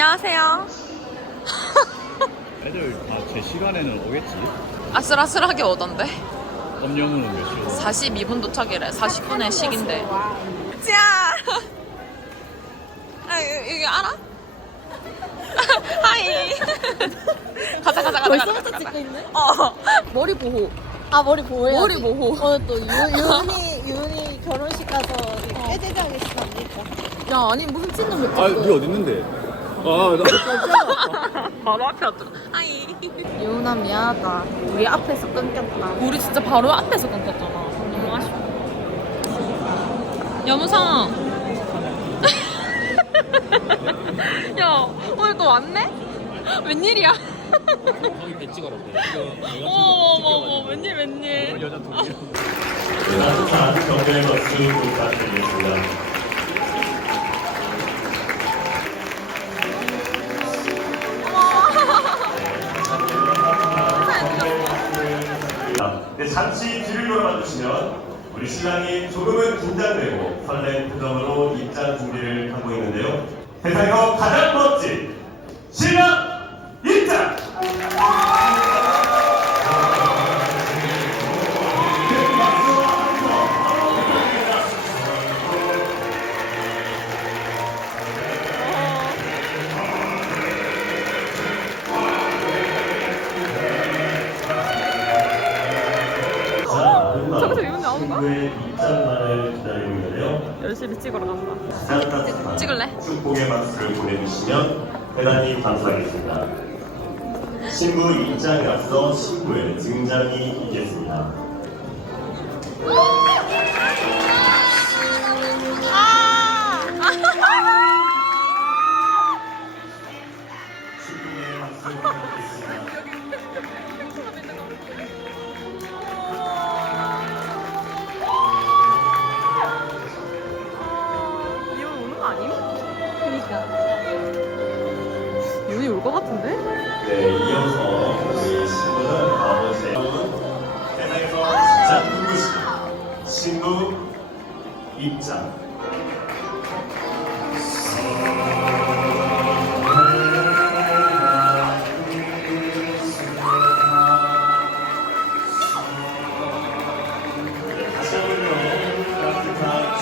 안녕하세요. 애들 다 제 시간에는 오겠지? 아슬아슬하게 오던데. 엄영우는 몇 시에? 42분 도착이래. 40분의 식인데. 짜! 아, 이- 이게 알아? 하이. 가자, 가자, 가자. 벌써부터 가자, 가자. 찍고 있네? 어. 머리 보호. 아 머리 보호해야지 머리 보호. 어, 또 유, 유은이 유은이 결혼식 가서 되니까 야, 아니, 무슨 찐놈 몇 아, 니 어딨는데? 아, 나. 바로 앞에 왔잖아. 하이. 유은아 미안하다 우리 앞에서 끊겼다 우리 진짜 바로 앞에서 끊겼잖아. 너무 아쉬워. 여무상. 야, 오늘 또 왔네? 웬일이야? 거기 배 찍어라. 어머, 어머, 어머, 웬일, 웬일. 여자. 따뜻한 박수 부탁드리겠습니다. 잠시 뒤를 돌아봐 주시면 우리 신랑이 조금은 긴장되고 설렘 표정으로 입장 준비를 하고 있는데요. 세상에서 가장 멋진 신랑 친구의 입장만을 기다리고 있는데요. 열심히 찍으러 간다. 따뜻한 찍을래? 축복의 박수를 보내주시면 대단히 감사하겠습니다. 신부 입장에 앞서 신부의 등장이 있겠습니다. 2장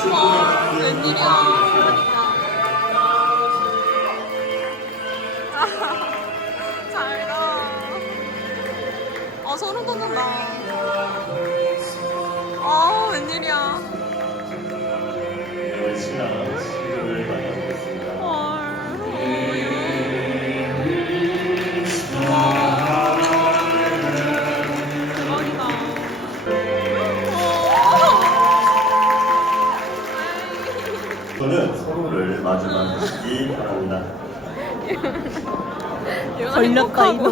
아, 아, 잘 가. 아, 소름 돋는다. 마주만 하시기 바랍니다. 걸렸다 이거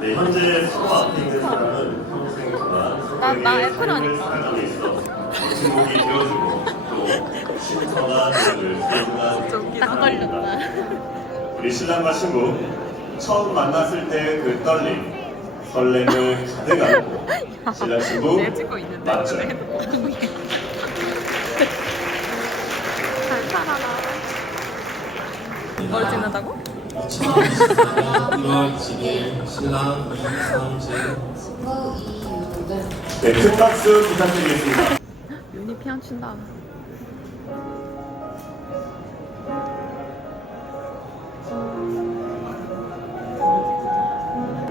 네, 현재 서로 앞에 있는 사람은 평생 동안 나- 나. 삶을 살아감에 있어 친목이 되어주고 또 쉼터가 되어줄 소중한. 딱 걸렸다 우리 신랑과 신부 처음 만났을 때 그 떨림 설렘을 가득 안고 신랑 신부 내 찍고 있는데. 맞죠? 내 핸드폰. 잘 살아라. 뭘 찍는다고? 1월 20일 신랑 이성재 네, 큰 박수 부탁드리겠습니다. 윤이 피안 춘다.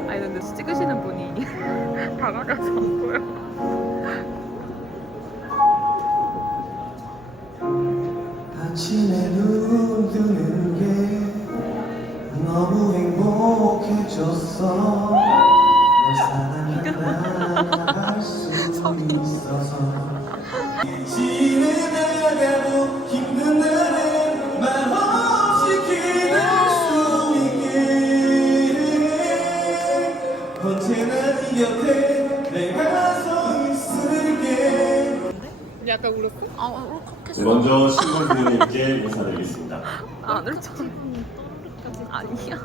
아니 근데 찍으시는 분이 다가가서 안 보여. 행복해졌어 널 사랑한다 수 있어서 지내다가도 힘든 날엔 말 없이 기댈 수 있게 언제나 네 곁에 내가 서 있을게 약간 울었어? 아 울컥했어. 네, 먼저 신부 부모님께 인사드리겠습니다. 안 울잖아. 아니야.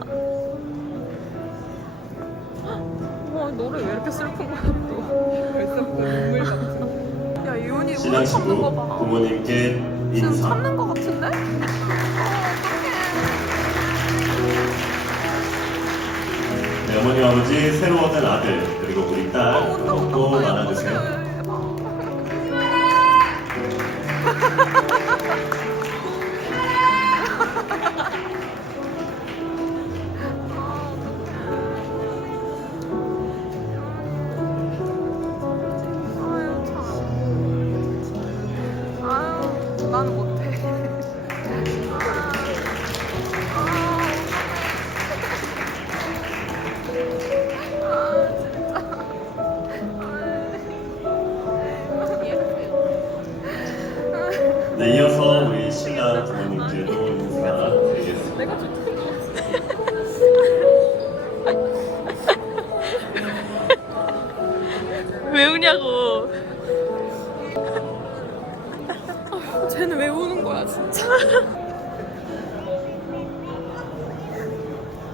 어, 노래 왜 이렇게 슬픈 거야 또 벌써부터 눈물 같은 야 이혼이 울 참는 거봐 부모님께 지금 인사. 참는 거 같은데? 네, 어머니, 아버지 새로 얻은 아들 그리고 우리 딸 어, 고고 나눠주세요. 네, 이어서 우리 신랑 부모님께도 인사드리겠습니다. 내가 거왜 우냐고. 쟤는 왜 우는 거야 진짜.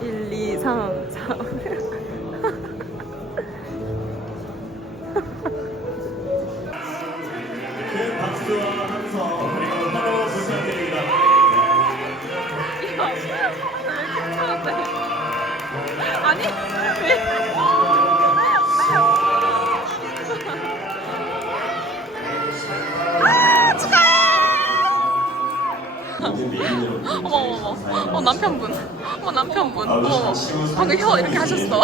1, 2, 3, 4. 어머 어머 어머 어 남편분 어 남편분 어머 어머 방금 혀 이렇게 하셨어